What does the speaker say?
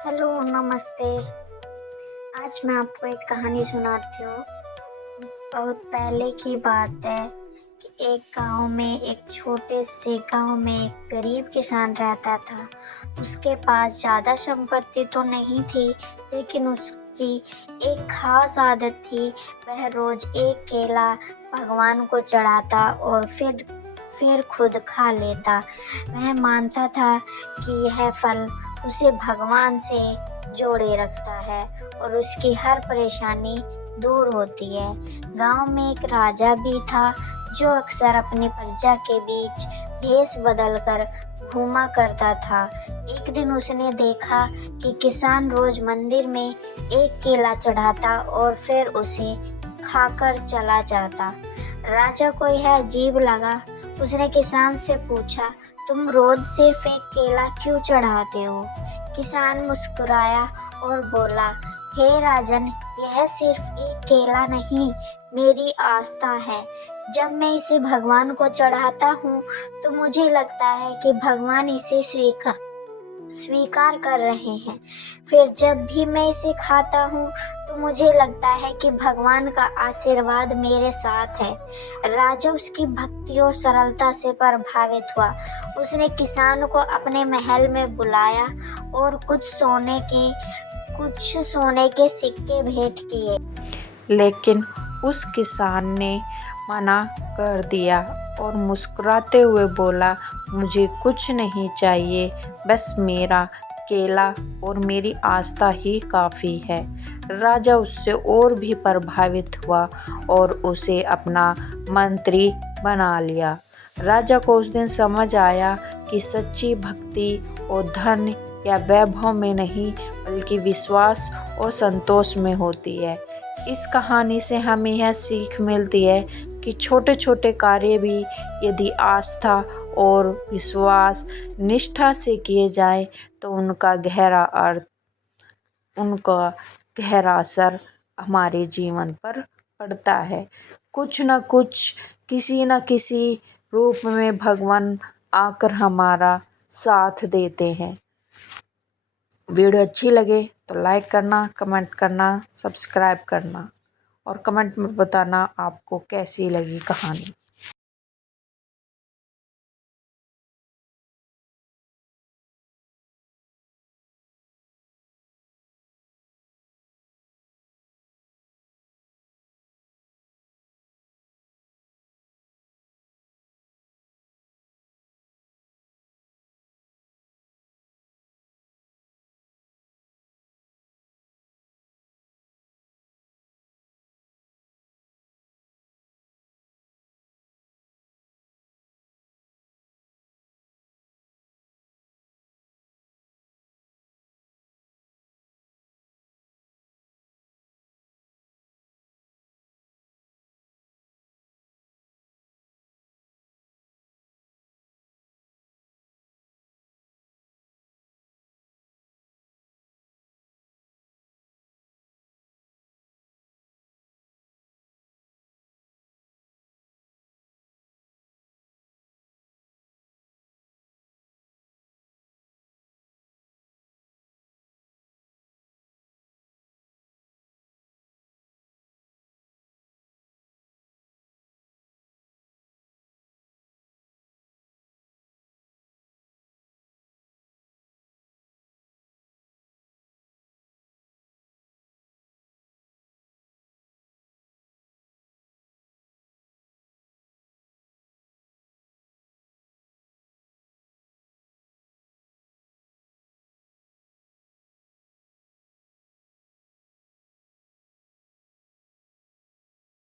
Hello, नमस्ते। आज मैं आपको एक कहानी सुनाती हूँ। बहुत पहले की बात है कि एक गांव में एक छोटे से गांव में एक गरीब किसान रहता था। उसके पास ज़्यादा संपत्ति तो नहीं थी, लेकिन उसकी एक खास आदत थी। वह रोज एक केला भगवान को चढ़ाता और फिर खुद खा लेता। वह मानता था कि यह फल उसे भगवान से जोड़े रखता है और उसकी हर परेशानी दूर होती है। गांव में एक राजा भी था जो अक्सर अपनी प्रजा के बीच भेष बदलकर घूमा करता था। एक दिन उसने देखा कि किसान रोज मंदिर में एक केला चढ़ाता और फिर उसे खाकर चला जाता। राजा को यह अजीब लगा। उसने किसान से पूछा, तुम रोज सिर्फ एक केला क्यों चढ़ाते हो? किसान मुस्कुराया और बोला, हे राजन, यह सिर्फ एक केला नहीं, मेरी आस्था है। जब मैं इसे भगवान को चढ़ाता हूँ तो मुझे लगता है कि भगवान इसे स्वीकार कर रहे हैं। फिर जब भी मैं इसे खाता हूँ तो मुझे लगता है कि भगवान का आशीर्वाद मेरे साथ है। राजा उसकी भक्ति और सरलता से प्रभावित हुआ। उसने किसान को अपने महल में बुलाया और कुछ सोने के सिक्के भेंट किए। लेकिन उस किसान ने मना कर दिया और मुस्कुराते हुए बोला, मुझे कुछ नहीं चाहिए, बस मेरा केला और मेरी आस्था ही काफ़ी है। राजा उससे और भी प्रभावित हुआ और उसे अपना मंत्री बना लिया। राजा को उस दिन समझ आया कि सच्ची भक्ति और धन या वैभव में नहीं, बल्कि विश्वास और संतोष में होती है। इस कहानी से हमें यह सीख मिलती है कि छोटे छोटे कार्य भी यदि आस्था और विश्वास निष्ठा से किए जाएं तो उनका गहरा असर हमारे जीवन पर पड़ता है। कुछ न कुछ, किसी न किसी रूप में भगवान आकर हमारा साथ देते हैं। वीडियो अच्छी लगे तो लाइक करना, कमेंट करना, सब्सक्राइब करना और कमेंट में बताना आपको कैसी लगी कहानी।